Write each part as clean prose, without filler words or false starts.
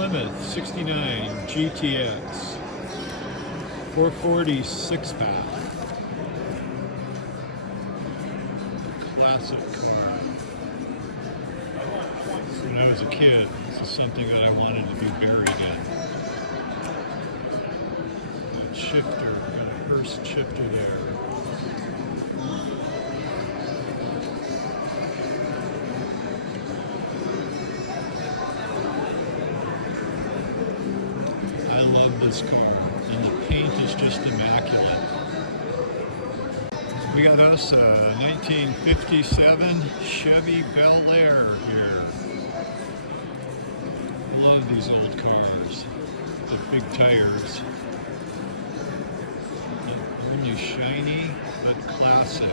Plymouth 69 GTX 440 6-pack. Classic car. When I was a kid, this is something that I wanted to be buried in. That shifter, got a Hurst shifter there. I love this car, and the paint is just immaculate. We got us a 1957 Chevy Bel Air here. Love these old cars. The big tires. Really shiny, but classic.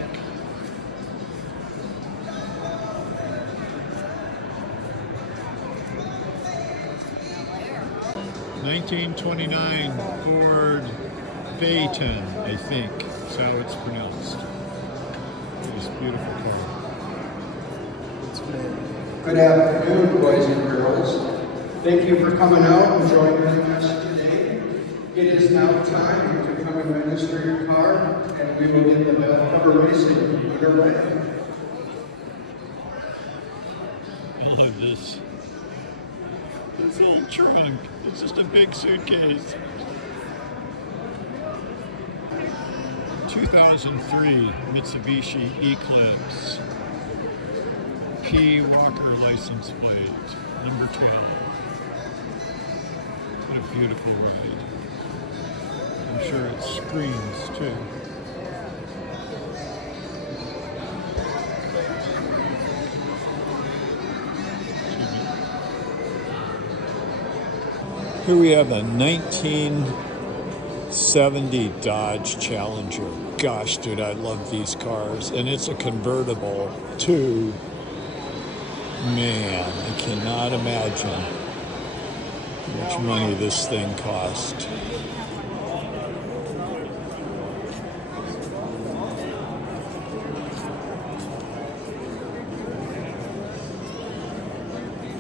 '29 Ford Phaeton, I think is how it's pronounced. This beautiful car. Good afternoon, boys and girls. Thank you for coming out and joining us today. It is now time to come and register your car, and we will get the bell cover racing underway. I love this. This little trunk. It's just a big suitcase. 2003 Mitsubishi Eclipse. P. Walker license plate, number 12. What a beautiful ride. I'm sure it screams too. Here we have a 1970 Dodge Challenger. Gosh, dude, I love these cars. And it's a convertible too. Man, I cannot imagine how much money this thing cost.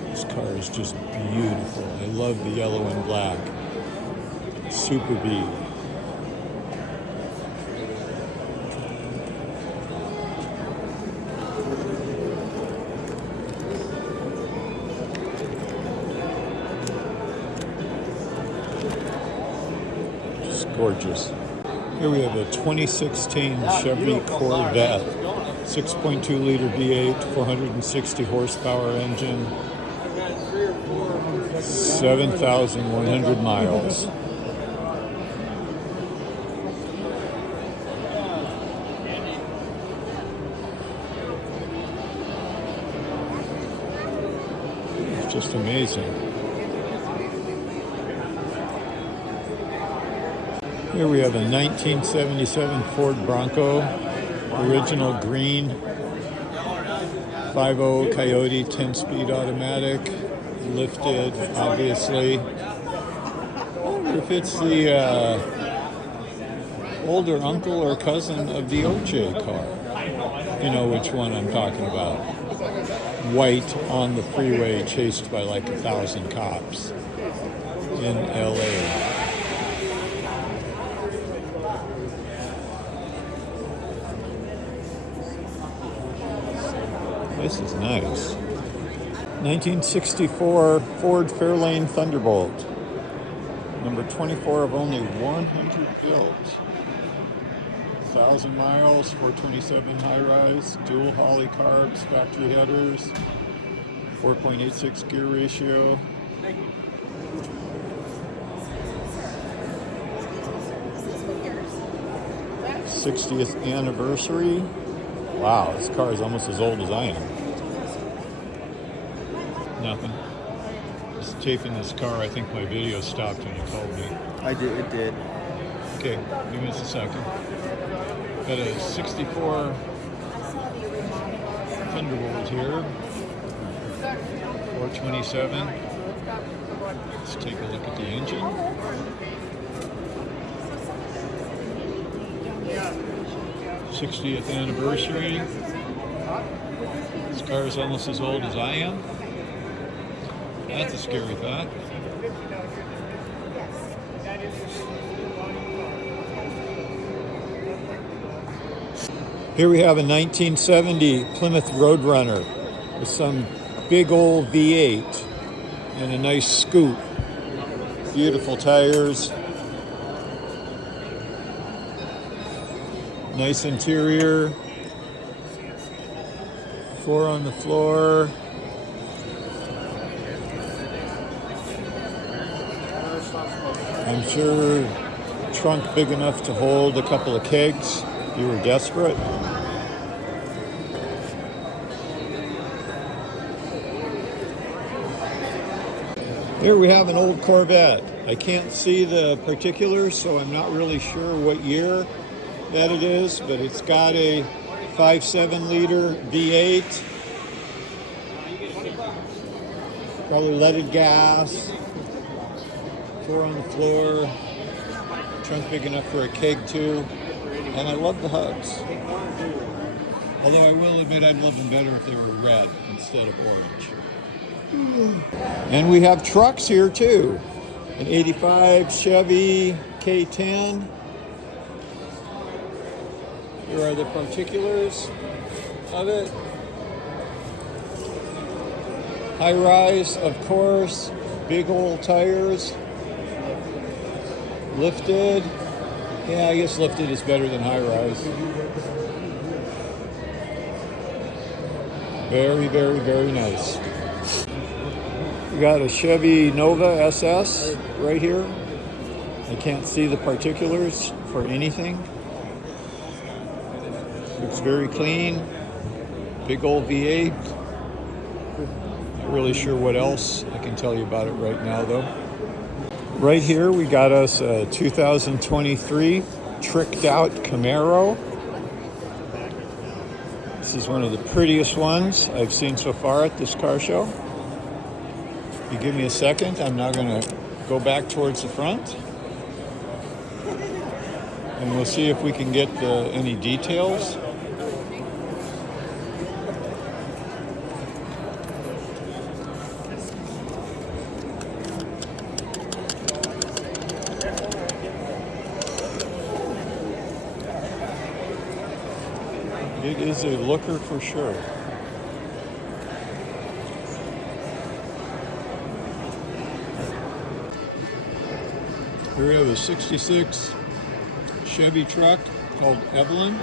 This car is just beautiful. I love the yellow and black. Super B. Gorgeous. Here we have a 2016 Chevy Corvette, 6.2 liter V8, 460 horsepower engine, 7,100 miles. It's just amazing. Here we have a 1977 Ford Bronco, original green, 5.0 Coyote 10-speed automatic, lifted, obviously. I wonder if it's the older uncle or cousin of the OJ car. You know which one I'm talking about. White on the freeway, chased by like 1,000 cops in LA. This is nice. 1964 Ford Fairlane Thunderbolt. Number 24 of only 100 built. 1,000 miles, 427 high-rise, dual Holley carbs, factory headers, 4.86 gear ratio. '60th anniversary. Wow, this car is almost as old as I am. Nothing. Just chafing this car. I think my video stopped when you called me. It did. Okay, give me just a second. Got a 64 Thunderbolt here. 427. Let's take a look at the engine. '60th anniversary. This car is almost as old as I am. That's a scary thought. Here we have a 1970 Plymouth Roadrunner with some big old V8 and a nice scoop. Beautiful tires. Nice interior. 4 on the floor. I'm sure trunk big enough to hold a couple of kegs if you were desperate. Here we have an old Corvette. I can't see the particulars, so I'm not really sure what year that it is, but it's got a 5.7 liter V8. Probably leaded gas. 4 on the floor. Trunk big enough for a keg too. And I love the hubs. Although I will admit I'd love them better if they were red instead of orange. And we have trucks here too. An 85 Chevy K10. Here are the particulars of it. High rise, of course. Big old tires. Lifted. Yeah, I guess lifted is better than high rise. Very, very, very nice. We got a Chevy Nova SS right here. I can't see the particulars for anything. Looks very clean. Big old V8. Not really sure what else I can tell you about it right now though. Right here we got us a 2023 tricked out Camaro. This is one of the prettiest ones I've seen so far at this car show. If you give me a second, I'm now going to go back towards the front. And we'll see if we can get any details. It is a looker for sure. Here we have a 66 Chevy truck called Evelyn.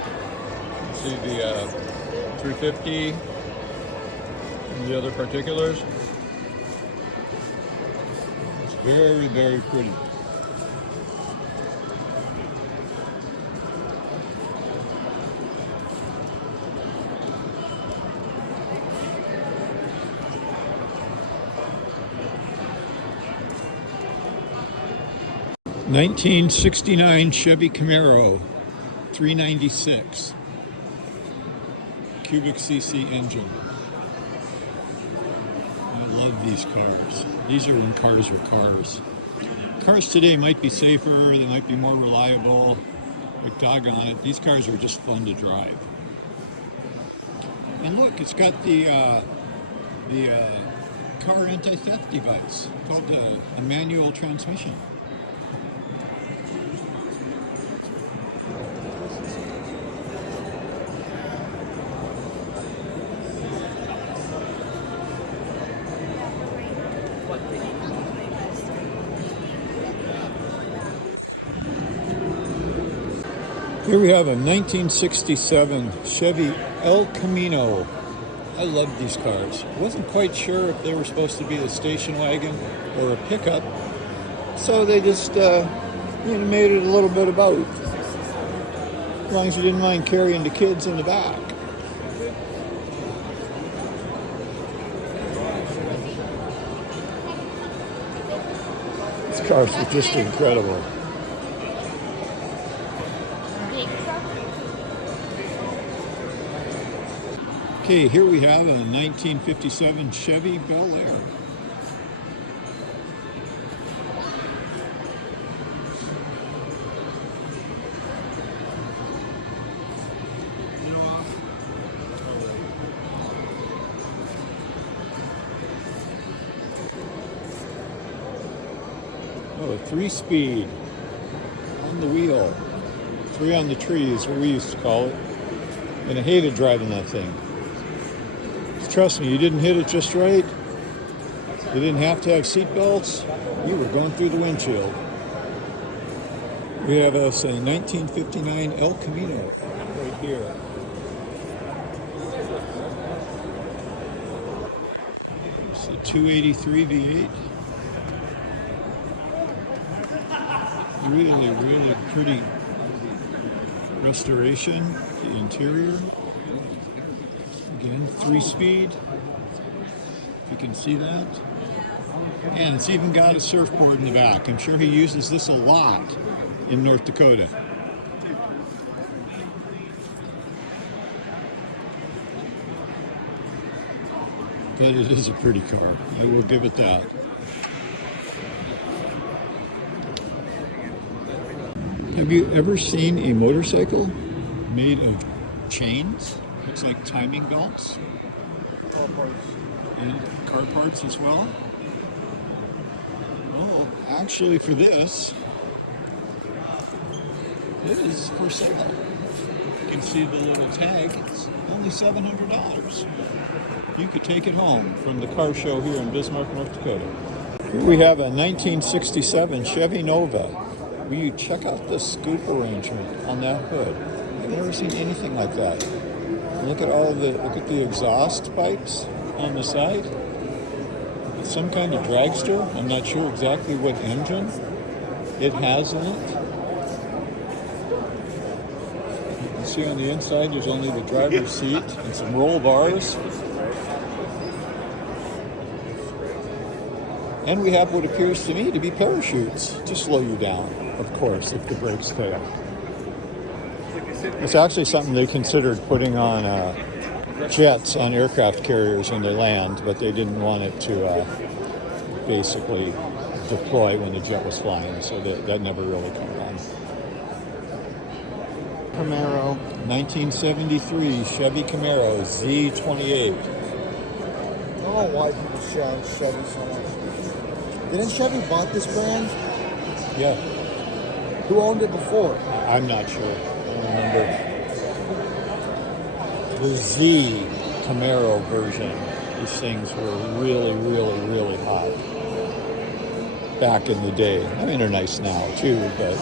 See the 350 and the other particulars. It's very, very pretty. '69 Chevy Camaro, 396, cubic cc engine. I love these cars. These are when cars were cars. Cars today might be safer, they might be more reliable, but doggone it, these cars are just fun to drive. And look, it's got the car anti-theft device called a manual transmission. Here we have a 1967 Chevy El Camino. I love these cars. I wasn't quite sure if they were supposed to be a station wagon or a pickup, so they just made it a little bit of both. As long as you didn't mind carrying the kids in the back. These cars are just incredible. Okay, here we have a 1957 Chevy Bel Air. Oh, 3-speed on the wheel. 3 on the tree is what we used to call it. And I hated driving that thing. Trust me, you didn't hit it just right. You didn't have to have seat belts. You were going through the windshield. We have us a 1959 El Camino right here. It's a 283 V8. Really, really pretty restoration. The interior. Again, 3-speed. If you can see that. And it's even got a surfboard in the back. I'm sure he uses this a lot in North Dakota. But it is a pretty car. I will give it that. Have you ever seen a motorcycle made of chains? Looks like timing belts. And car parts as well. Well, actually for this, it is for sale. You can see the little tag. It's only $700. You could take it home from the car show here in Bismarck, North Dakota. Here we have a 1967 Chevy Nova. Will you check out the scoop arrangement on that hood? I've never seen anything like that. Look at the exhaust pipes on the side. It's some kind of dragster. I'm not sure exactly what engine it has in it. You can see on the inside there's only the driver's seat and some roll bars. And we have what appears to me to be parachutes to slow you down, of course, if the brakes fail. It's actually something they considered putting on jets on aircraft carriers when they land, but they didn't want it to basically deploy when the jet was flying, so that never really caught on. Camaro. 1973 Chevy Camaro Z28. I don't know why people shout Chevy so much. Didn't Chevy bought this brand? Yeah. Who owned it before? I'm not sure. I don't remember. The Z Camaro version. These things were really, really, really hot back in the day. I mean, they're nice now too, but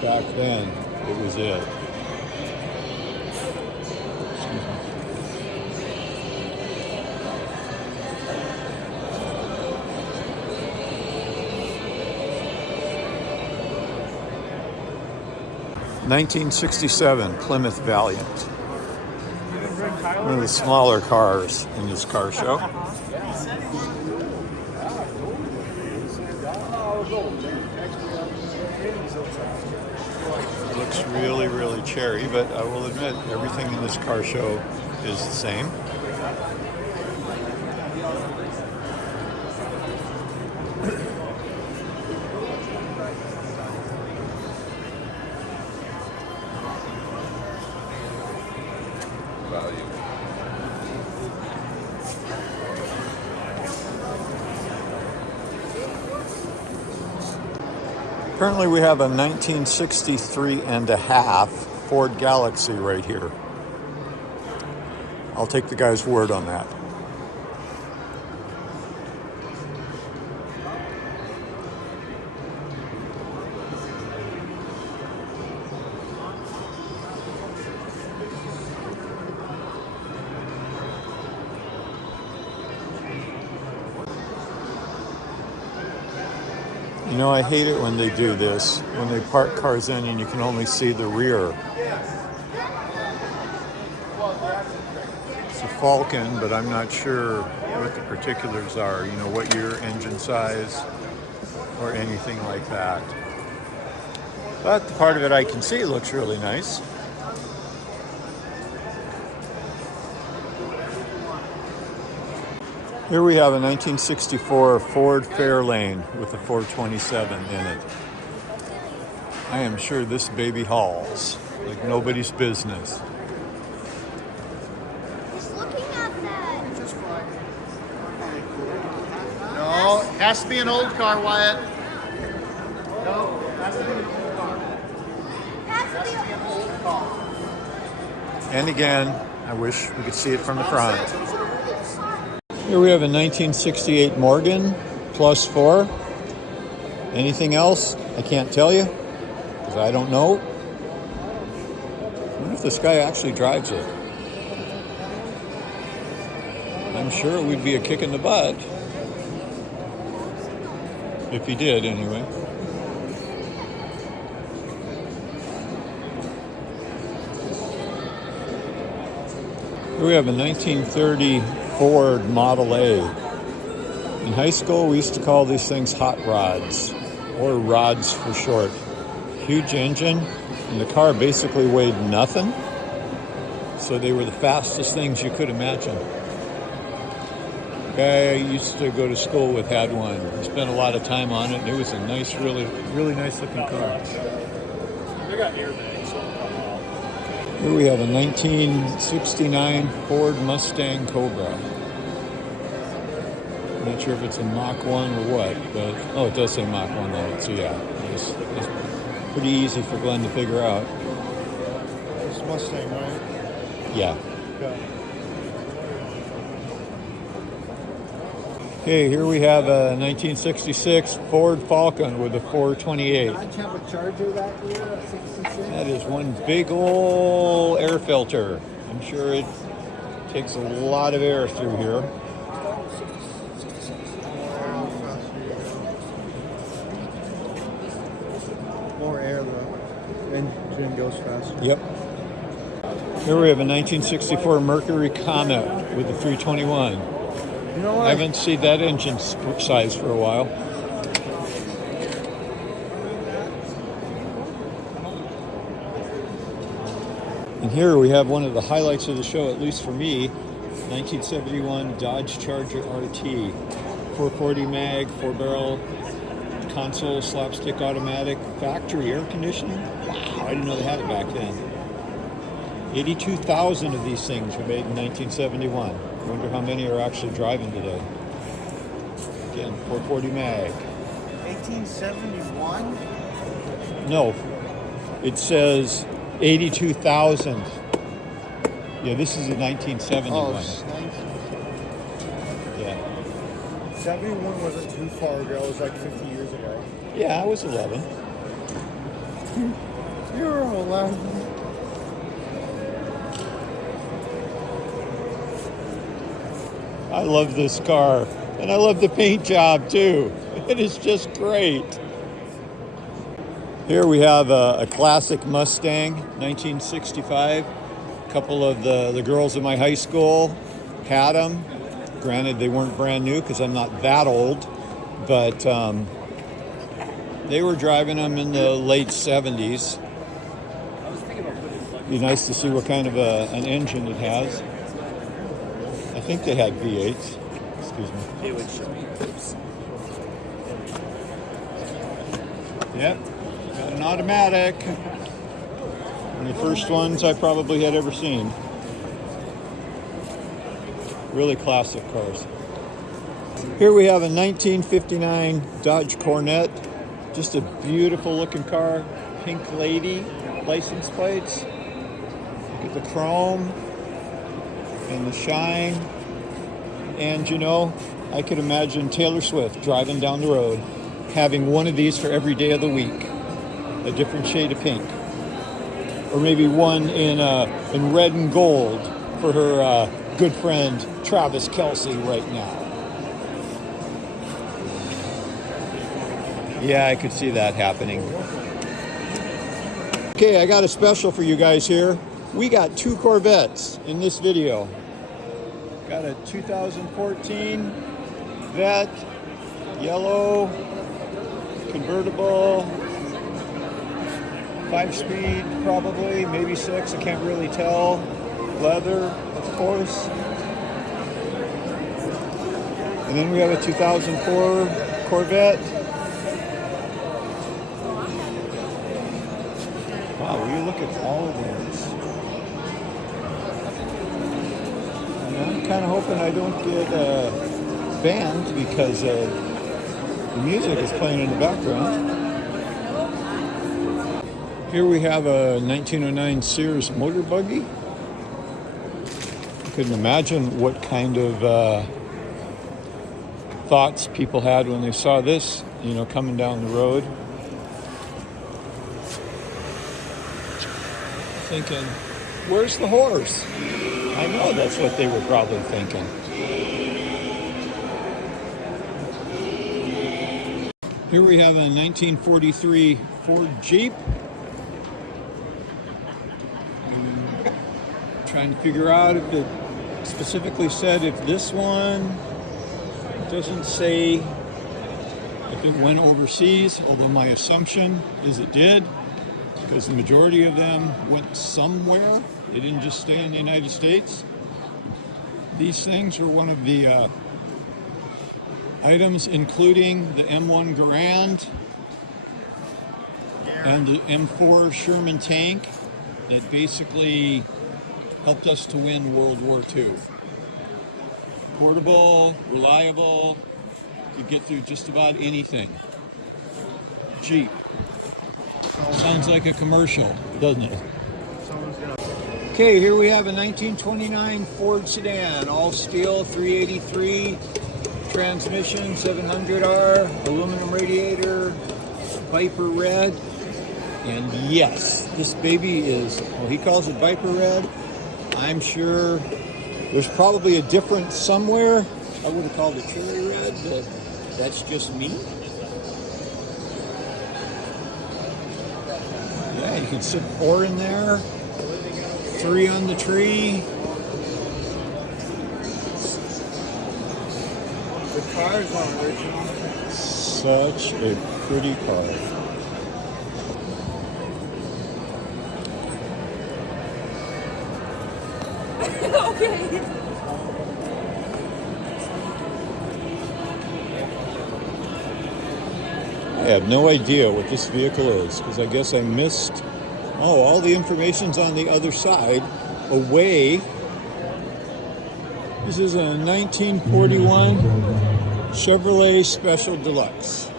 back then it was it. Excuse me. (1967) Plymouth Valiant. One of the smaller cars in this car show. It looks really, really cherry, but I will admit everything in this car show is the same. Currently we have a 1963 and a half Ford Galaxy right here. I'll take the guy's word on that. You know, I hate it when they do this, when they park cars in and you can only see the rear. It's a Falcon, but I'm not sure what the particulars are, you know, what year, engine size, or anything like that. But the part of it I can see looks really nice. Here we have a 1964 Ford Fairlane with a 427 in it. I am sure this baby hauls like nobody's business. Just looking at that. No, Has to be an old car, Wyatt. No, has to be an old car. Has to be an old car. And again, I wish we could see it from the front. Here we have a 1968 Morgan plus 4. Anything else? I can't tell you because I don't know. I wonder if this guy actually drives it. I'm sure it would be a kick in the butt. If he did, anyway. Here we have a 1930 Ford Model A. In high school, we used to call these things hot rods, or rods for short. Huge engine, and the car basically weighed nothing. So they were the fastest things you could imagine. Guy I used to go to school with had one. He spent a lot of time on it, and it was a nice, really nice looking car. They got airbags, so it'll come out. Here we have a 1969 Ford Mustang Cobra. I'm not sure if it's a Mach 1 or what, but oh, it does say Mach 1 on it, so yeah. It's pretty easy for Glenn to figure out. It's Mustang, right? Yeah. Yeah. Okay, here we have a 1966 Ford Falcon with a 428. Did I have a Charger that year, 66? That is one big ol' air filter. I'm sure it takes a lot of air through here. More air though. Engine goes faster. Yep. Here we have a 1964 Mercury Comet with a 321. You know what? I haven't seen that engine size for a while. And here we have one of the highlights of the show, at least for me, 1971 Dodge Charger RT. 440 mag, 4-barrel, console, slapstick automatic, factory air conditioning. Wow, I didn't know they had it back then. 82,000 of these things were made in 1971. I wonder how many are actually driving today. Again, 440 mag. 1871? No, it says 82,000. Yeah, this is a 1971. Oh, Yeah. 71 wasn't too far ago. It was like 50 years ago. Yeah, I was 11. You're 11. I love this car, and I love the paint job too. It is just great. Here we have a classic Mustang, 1965. A couple of the girls in my high school had them. Granted, they weren't brand new because I'm not that old, but they were driving them in the late 70s. Be nice to see what kind of an engine it has. I think they had V8s. Excuse me. It would show me. Yep, got an automatic. One of the first ones I probably had ever seen. Really classic cars. Here we have a 1959 Dodge Corvette. Just a beautiful looking car. Pink lady license plates. Look at the chrome and the shine. And you know, I could imagine Taylor Swift driving down the road, having one of these for every day of the week, a different shade of pink, or maybe one in red and gold for her good friend Travis Kelce right now. Yeah, I could see that happening. Okay, I got a special for you guys here. We got 2 Corvettes in this video. Got a 2014 Vet, yellow, convertible, 5-speed probably, maybe 6, I can't really tell. Leather, of course. And then we have a 2004 Corvette. Wow, will you look at all of these? And I'm kind of hoping I don't get banned because of The music is playing in the background. Here we have a 1909 Sears motor buggy. I couldn't imagine what kind of thoughts people had when they saw this, you know, coming down the road. Thinking, where's the horse? I know that's what they were probably thinking. Here we have a 1943 Ford Jeep. Trying to figure out if it specifically said if this one, it doesn't say if it went overseas, although my assumption is it did, because the majority of them went somewhere. They didn't just stay in the United States. These things were one of the items, including the M1 Garand and the M4 Sherman tank, that basically helped us to win World War II. Portable, reliable, could get through just about anything. Jeep. Sounds like a commercial, doesn't it? Okay, here we have a 1929 Ford sedan, all steel, 383, transmission, 700R, aluminum radiator, Viper red. And yes, this baby is, well, he calls it Viper red. I'm sure there's probably a difference somewhere. I would have called it cherry red, but that's just me. Yeah, you can sit 4 in there, 3 on the tree. The cars aren't original. Such a pretty car. Okay. I have no idea what this vehicle is, because I guess I missed, all the information's on the other side, away. This is a 1941 Chevrolet Special Deluxe.